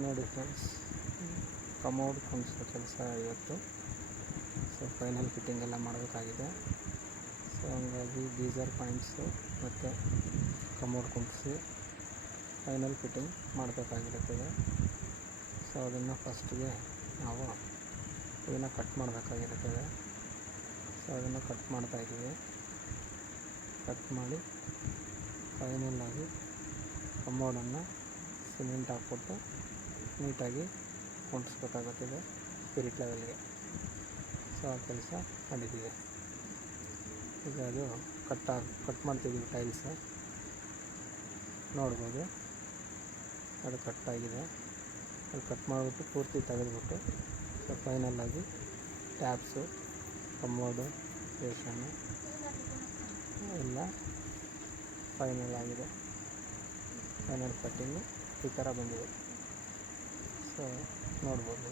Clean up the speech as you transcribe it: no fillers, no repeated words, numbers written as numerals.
ನೋಡಿ friends, commode ಕುಣಿಸೋ ಕೆಲಸ ಇವತ್ತು. ಸೊ ಫೈನಲ್ ಫಿಟ್ಟಿಂಗ್ ಎಲ್ಲ ಮಾಡಬೇಕಾಗಿದೆ. ಸೊ ಹಂಗಾಗಿ ಗೀಸರ್ ಪಾಯಿಂಟ್ಸು ಮತ್ತು ಕಮೋಡ್ ಕುಣಿಸಿ ಫೈನಲ್ ಫಿಟ್ಟಿಂಗ್ ಮಾಡಬೇಕಾಗಿರುತ್ತದೆ. ಸೊ ಅದನ್ನು ಫಸ್ಟಿಗೆ ನಾವು ಇದನ್ನು ಕಟ್ ಮಾಡಬೇಕಾಗಿರುತ್ತದೆ. ಸೊ ಅದನ್ನು ಕಟ್ ಮಾಡ್ತಾಯಿದ್ದೀವಿ. ಕಟ್ ಮಾಡಿ ಫೈನಲ್ಲಾಗಿ ಕಮೋಡನ್ನು ಸಿಮೆಂಟ್ ಹಾಕ್ಬಿಟ್ಟು ನೀಟಾಗಿ ಕುಂಟಿಸ್ಬೇಕಾಗುತ್ತದೆ ಸ್ಪಿರಿಟ್ ಲೆವೆಲ್ಗೆ. ಸೊ ಆ ಕೆಲಸ ನಡೀತಿದೆ. ಈಗ ಅದು ಕಟ್ ಮಾಡ್ತಿದ್ದೀವಿ ಟೈಲ್ಸ್. ನೋಡ್ಬೋದು ಅದು ಕಟ್ಟಾಗಿದೆ. ಅದು ಕಟ್ ಮಾಡಿಬಿಟ್ಟು ಪೂರ್ತಿ ತೆಗೆದುಬಿಟ್ಟು ಸೊ ಫೈನಲ್ಲಾಗಿ ಟ್ಯಾಪ್ಸು, ಕಮೋಡು, ಸ್ಟೇಷನ್ನು ಎಲ್ಲ ಫೈನಲ್ ಆಗಿದೆ. ಫೈನಲ್ ಕಟ್ಟಿಂಗು ಈ ಥರ ಬಂದಿದೆ. ಸೊ ನೋಡ್ಬೋದು.